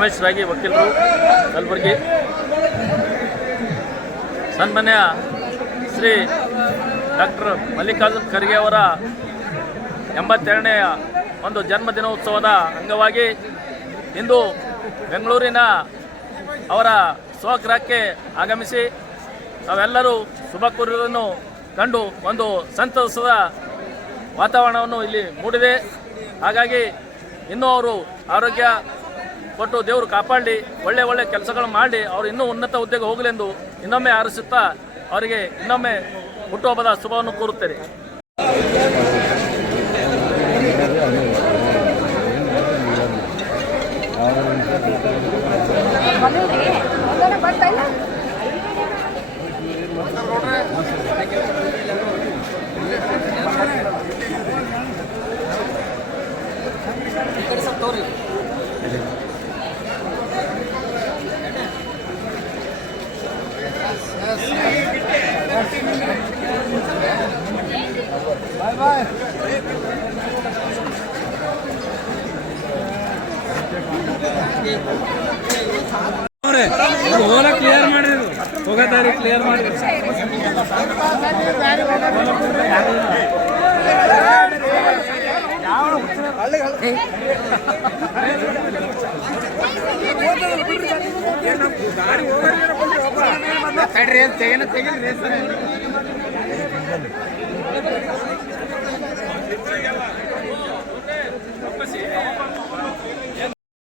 ರಮೇಶ್ ರಾಗಿ ವಕೀಲರು, ಕಲಬುರಗಿ. ಸನ್ಮಾನ್ಯ ಶ್ರೀ ಡಾಕ್ಟರ್ ಮಲ್ಲಿಕಾರ್ಜುನ್ ಖರ್ಗೆ ಅವರ ಎಂಬತ್ತೆರಡನೆಯ ಒಂದು ಜನ್ಮದಿನೋತ್ಸವದ ಅಂಗವಾಗಿ ಇಂದು ಬೆಂಗಳೂರಿನ ಅವರ ಸ್ವಗೃಹಕ್ಕೆ ಆಗಮಿಸಿ ತಾವೆಲ್ಲರೂ ಶುಭ ಕೋರಿರುವುದನ್ನು ಕಂಡು ಒಂದು ಸಂತಸದ ವಾತಾವರಣವನ್ನು ಇಲ್ಲಿ ಮೂಡಿದೆ. ಹಾಗಾಗಿ ಇನ್ನೂ ಅವರು ಆರೋಗ್ಯ ಕೊಟ್ಟು ದೇವರು ಕಾಪಾಡಲಿ ಒಳ್ಳೆ ಒಳ್ಳೆ ಕೆಲಸಗಳು ಮಾಡಿ, ಅವರು ಇನ್ನೂ ಉನ್ನತ ಹುದ್ದೆಗೆ ಹೋಗಲೆಂದು ಇನ್ನೊಮ್ಮೆ ಆರಿಸುತ್ತಾ ಅವರಿಗೆ ಇನ್ನೊಮ್ಮೆ ಹುಟ್ಟುಹಬ್ಬದ ಶುಭವನ್ನು ಕೋರುತ್ತೇನೆ. ಓಲ ಕ್ಲಿಯರ್ ಮಾಡಿದ್ರು ಹೋಗೋ ದಾರಿ ಕ್ಲಿಯರ್ ಮಾಡಿದ್ರು ತಡ್ರಿ ಅಂತ ತೆಗಿನ ತೆಗಿಲ್ರಿ